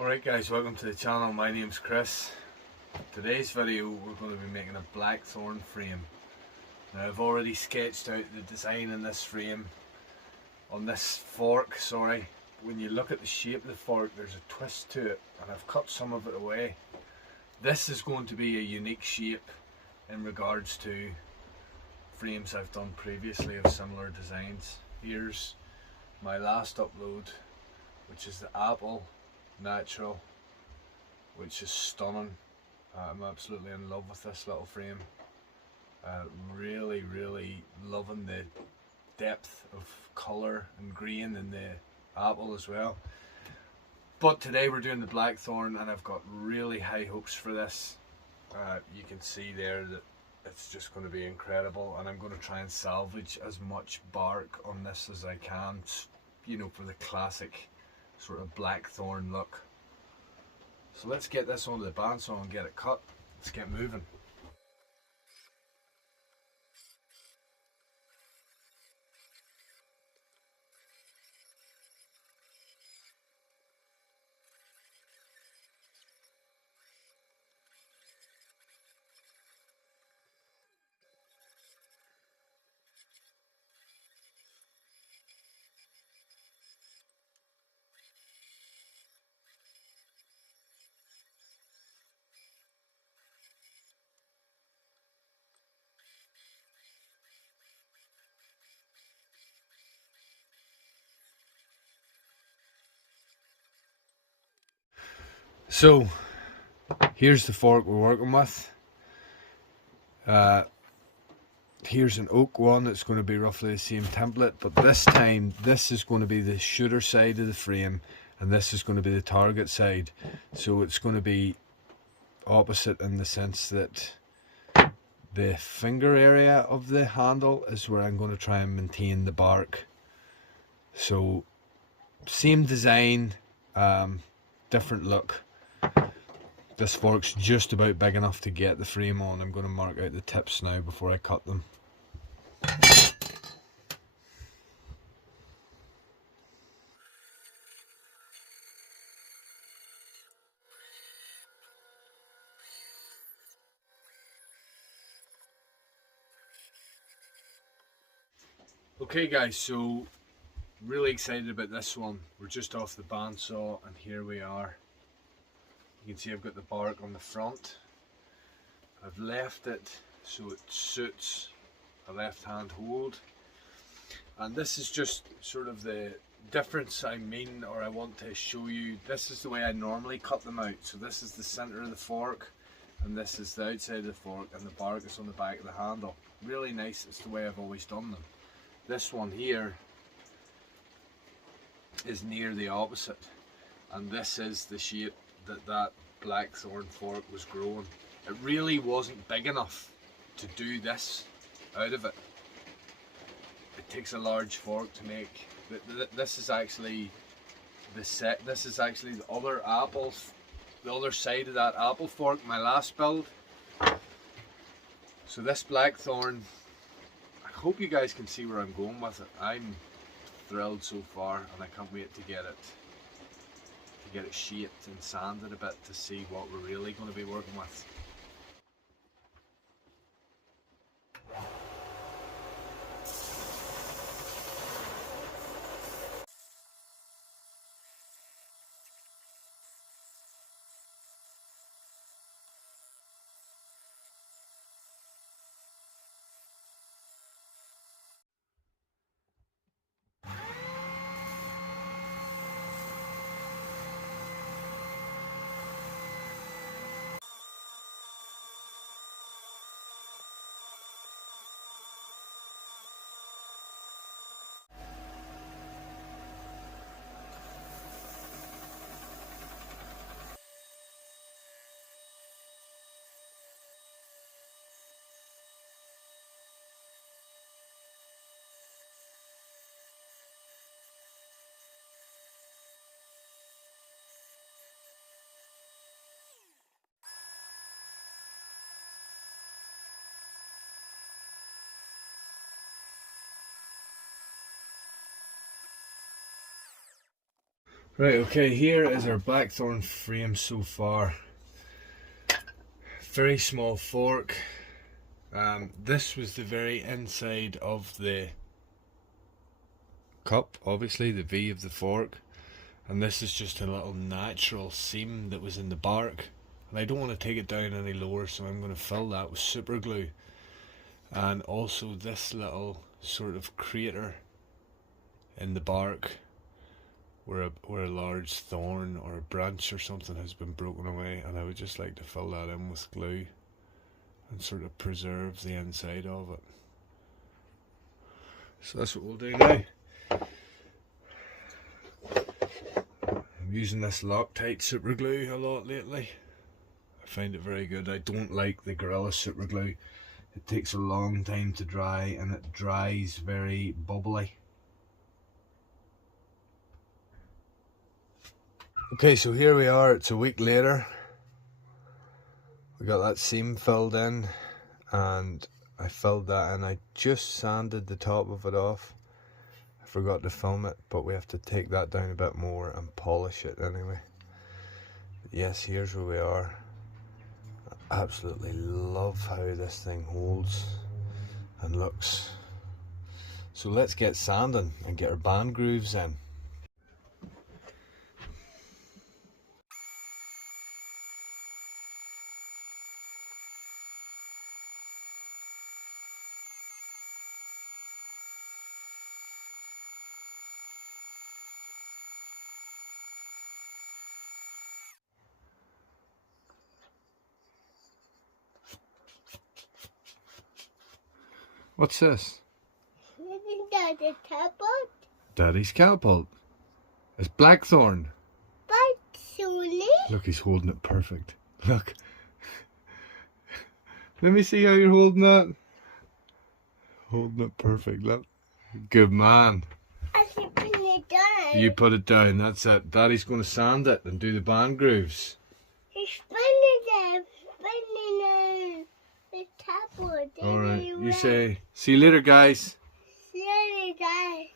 Alright guys, welcome to the channel. My name's Chris. Today's video we're going to be making a Blackthorn frame. Now I've already sketched out the design in this frame, on this fork, sorry. When you look at the shape of the fork there's a twist to it and I've cut some of it away. This is going to be a unique shape in regards to frames I've done previously of similar designs. Here's my last upload, which is the Apple Natural, which is stunning. I'm absolutely in love with this little frame. Really loving the depth of colour and green in the apple as well. But today we're doing the Blackthorn and I've got really high hopes for this. You can see there that it's just going to be incredible, and I'm going to try and salvage as much bark on this as I can, you know, for the classic sort of Blackthorn look. So let's get this onto the bandsaw and get it cut. Let's get moving. So here's the fork we're working with. Here's an oak one that's going to be roughly the same template, but this time this is going to be the shooter side of the frame and this is going to be the target side. So it's going to be opposite in the sense that the finger area of the handle is where I'm going to try and maintain the bark. So same design, different look. This fork's just about big enough to get the frame on. I'm going to mark out the tips now before I cut them. Okay guys, so really excited about this one. We're just off the bandsaw and here we are. You can see I've got the bark on the front. I've left it so it suits a left hand hold, and this is just sort of the difference I want to show you. This is the way I normally cut them out. So this is the center of the fork and this is the outside of the fork, and the bark is on the back of the handle. Really nice. It's the way I've always done them. This one here is near the opposite, and this is the shape that Blackthorn fork was growing. It really wasn't big enough to do this out of it. It takes a large fork to make. This is actually This is actually the other apples, the other side of that apple fork. My last build. So this Blackthorn, I hope you guys can see where I'm going with it. I'm thrilled so far, and I can't wait to get it shaped and sanded a bit to see what we're really going to be working with. Right, okay, here is our Blackthorn frame so far. Very small fork. This was the very inside of the cup, obviously, the V of the fork. And this is just a little natural seam that was in the bark. And I don't want to take it down any lower, so I'm going to fill that with super glue. And also this little sort of crater in the bark where a large thorn or a branch or something has been broken away, and I would just like to fill that in with glue and sort of preserve the inside of it. So that's what we'll do now. I'm using this Loctite super glue a lot lately. I find it very good. I don't like the Gorilla super glue. It takes a long time to dry and it dries very bubbly. Okay, so here we are, it's a week later. We got that seam filled in and I filled that in. I just sanded the top of it off. I forgot to film it, but we have to take that down a bit more and polish it anyway. But yes, here's where we are. I absolutely love how this thing holds and looks. So let's get sanding and get our band grooves in. What's this? Isn't that a catapult? Daddy's catapult. It's Blackthorn. Blackthorn? Look, he's holding it perfect. Look. Let me see how you're holding that. Holding it perfect, look. Good man. I should put it down. You put it down, that's it. Daddy's going to sand it and do the band grooves. He's spinning the catapult. Alright, you say, see you later, guys. See you guys.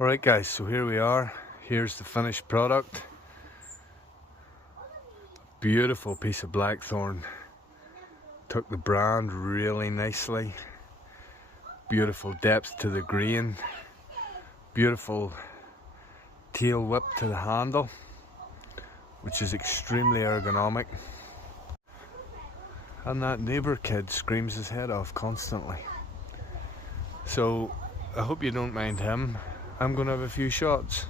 Alright guys, so here we are. Here's the finished product. Beautiful piece of Blackthorn. Took the brand really nicely. Beautiful depth to the grain. Beautiful tail whip to the handle, which is extremely ergonomic. And that neighbour kid screams his head off constantly. So I hope you don't mind him. I'm going to have a few shots.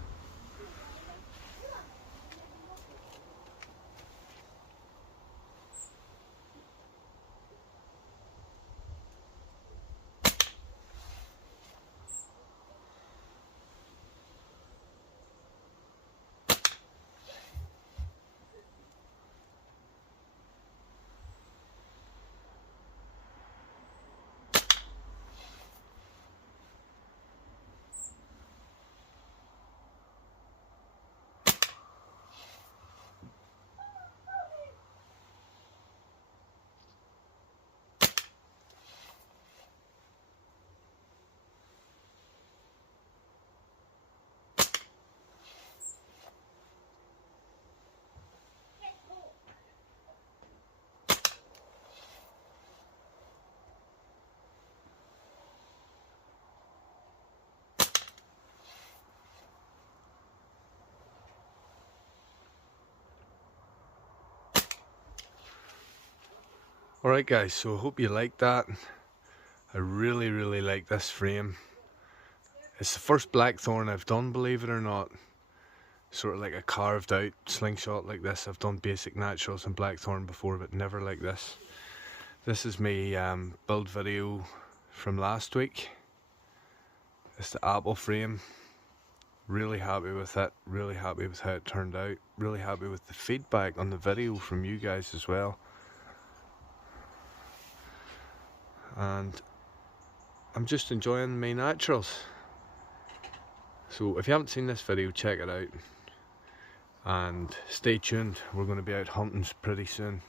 Alright guys, so I hope you like that. I really like this frame. It's the first Blackthorn I've done, believe it or not. Sort of like a carved out slingshot like this. I've done basic naturals and Blackthorn before, but never like this. This is my build video from last week. It's the apple frame. Really happy with it, really happy with how it turned out. Really happy with the feedback on the video from you guys as well. And I'm just enjoying my naturals. So if you haven't seen this video, check it out and stay tuned. We're going to be out hunting pretty soon.